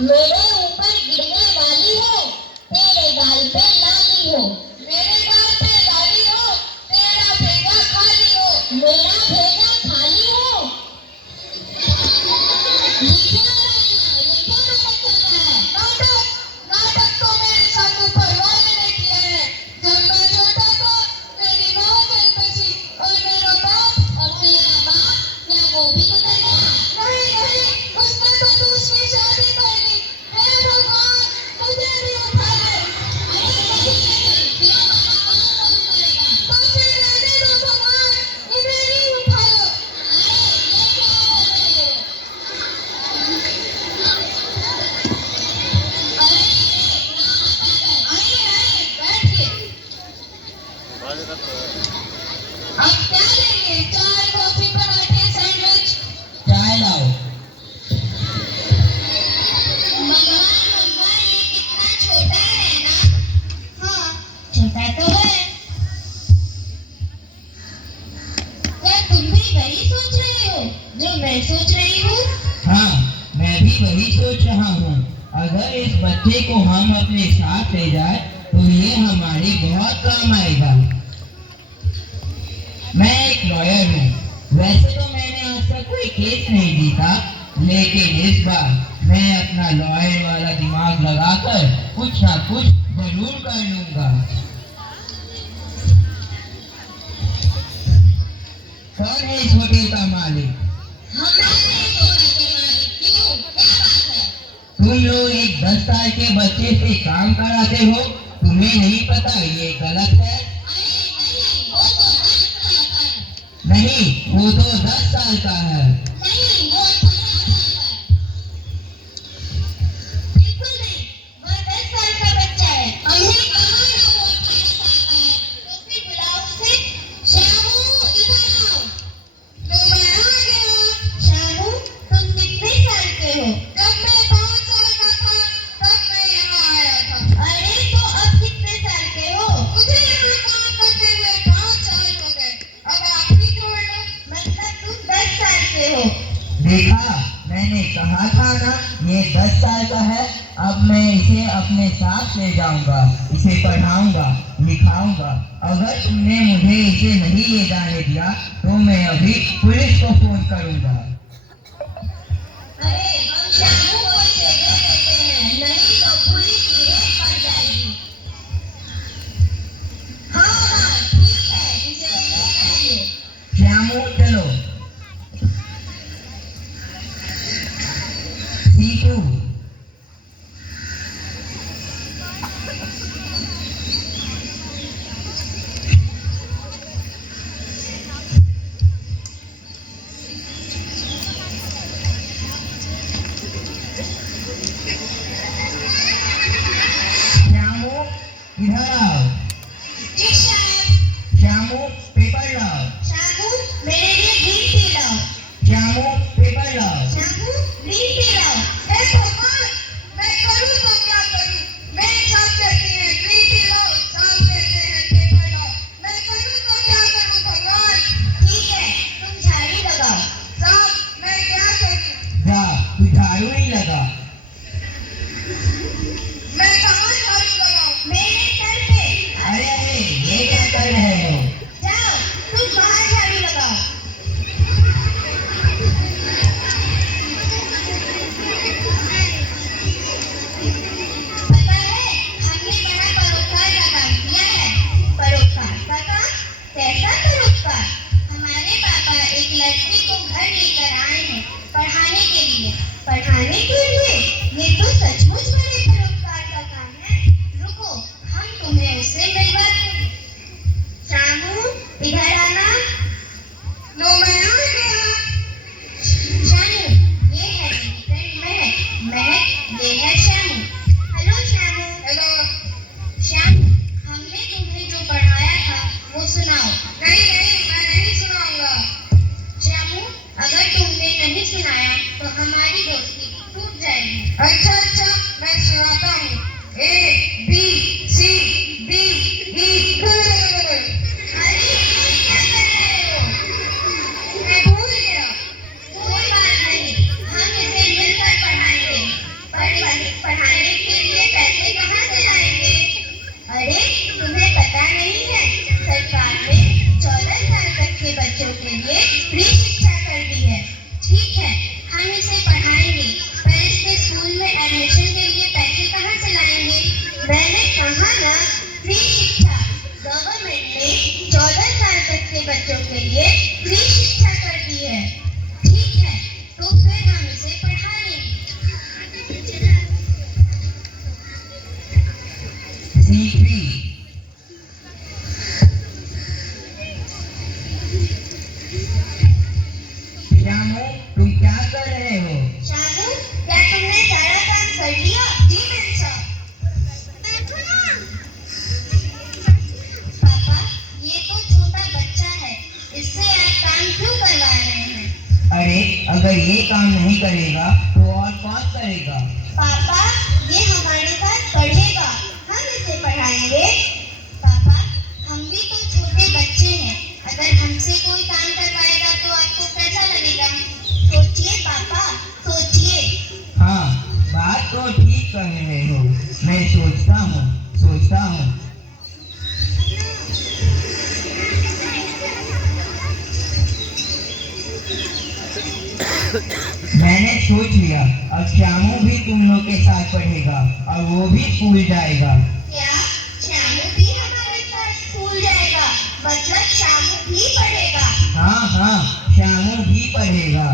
मेरे ऊपर गिरने वाली हो, तेरे गाल पे लाली हो। मेरे गाल पे लाली हो, तेरा भेजा खाली हो। मेरा भेजा खाली हो। ये क्या हो रहा है? ये क्या नाटक चल रहा है? नाटक तो मेरे साथ ऊपर वाले ने किया है। जब मैं छोटा था मेरी माँ चल बसी और मेरा बाप क्या वो भी गुजर गया? नहीं, उसने तो दूसरी शादी कर ली। हे भगवान, मुझे भी उठा ले। अरे नहीं, फिर हमारा काम कौन करेगा? तो फिर रहने दो भगवान, इन्हें ही उठा लो। अरे ये क्या बोल रहे हो? अरे आइए बैठिए। अब क्या लेंगे? चाय, कॉफी, पराठे, सैंडविच? चाय लाओ। भगवान ये कितना छोटा है ना? हाँ, छोटा तो है। क्या तुम भी वही सोच रहे हो जो मैं सोच रही हूँ? हाँ, मैं भी वही सोच रहा हूँ। अगर इस बच्चे को हम अपने साथ ले जाए तो ये हमारे बहुत काम आएगा। मैं एक लॉयर हूँ। वैसे तो मैंने आज तक कोई केस नहीं जीता, लेकिन इस बार मैं अपना लॉयर वाला दिमाग लगाकर कुछ ना कुछ जरूर कर लूंगा। कौन है इस होटल का मालिक? हम लोग नहीं होटल के मालिक। क्यों? क्या बात है? तुम लोग एक 10 साल के बच्चे से काम कराते हो, तुम्हें नहीं पता ये गलत है? अरे नहीं, वो तो 10 साल का है। नहीं, वो तो 10 साल का है। नहीं, वो 18 साल का है। बिल्कुल नहीं, वह 10 साल का बच्चा है। हमने कहा ना वो 18 साल का है। तो फिर बुलाओ उसे। श्यामू, इधर आओ। तो मैं आ गया। शानू, तुम कितने साल के हो? जब मैं 5 साल का था तब मैं यहाँ आया था। अरे तो अब कितने साल के हो? मुझे यहाँ काम करते हुए 5 साल हो गए। अब आप ही जोड़ लो। मतलब तुम 10 साल के हो। देखा, मैंने कहा था ना ये 10 साल का है। अब मैं इसे अपने साथ ले जाऊंगा, इसे पढ़ाऊंगा, लिखाऊंगा। अगर तुमने मुझे इसे नहीं ले जाने दिया तो मैं अभी पुलिस को फोन करूंगा। अरे हम श्यामू को इसे दे देते हैं, नहीं तो पुलिस की रेड पड़ जाएगी। हाँ, ठीक है, इसे ले जाइए। श्यामू चलो। सीटू। श्यामू इधर आओ। जी साहब। श्यामू पेपर लाओ। शानू, मेरे लिए ग्रीन टी लाओ। श्यामू पेपर लाओ। शानू, ग्रीन टी लाओ। हे भगवान, बच्चों के लिए फ्री शिक्षा कर दी है। ठीक है, हम इसे पढ़ाएंगे, पर इसके स्कूल में एडमिशन के लिए पैसे कहाँ से लाएंगे? मैंने कहा ना, फ्री शिक्षा। गवर्नमेंट ने 14 साल तक के बच्चों के लिए फ्री शिक्षा कर दी है। ठीक है, तो फिर हम इसे पढ़ा लेंगे। C3 श्यामू, तुम क्या कर रहे हो? शानू, क्या तुमने सारा काम कर लिया? जी मेम साहब। बैठो ना। पापा, ये तो छोटा बच्चा है, इससे आप काम क्यों करवा रहे हैं? अरे अगर ये काम नहीं करेगा तो और कौन करेगा? पापा, ये हमारे साथ पढ़ेगा, हम इसे पढ़ाएंगे। पापा, हम भी तो छोटे बच्चे हैं, अगर हमसे कोई काम करवाएगा तो आपको कैसा लगेगा? सोचिए पापा, सोचिए। हाँ, बात तो ठीक कह रहे हो। मैं सोचता हूँ। मैंने सोच लिया, अब श्यामू भी तुम लोग के साथ पढ़ेगा और वो भी स्कूल जाएगा। क्या श्यामू भी हमारे साथ स्कूल जाएगा? मतलब श्यामू भी पढ़ेगा? हाँ, श्यामू भी पढ़ेगा।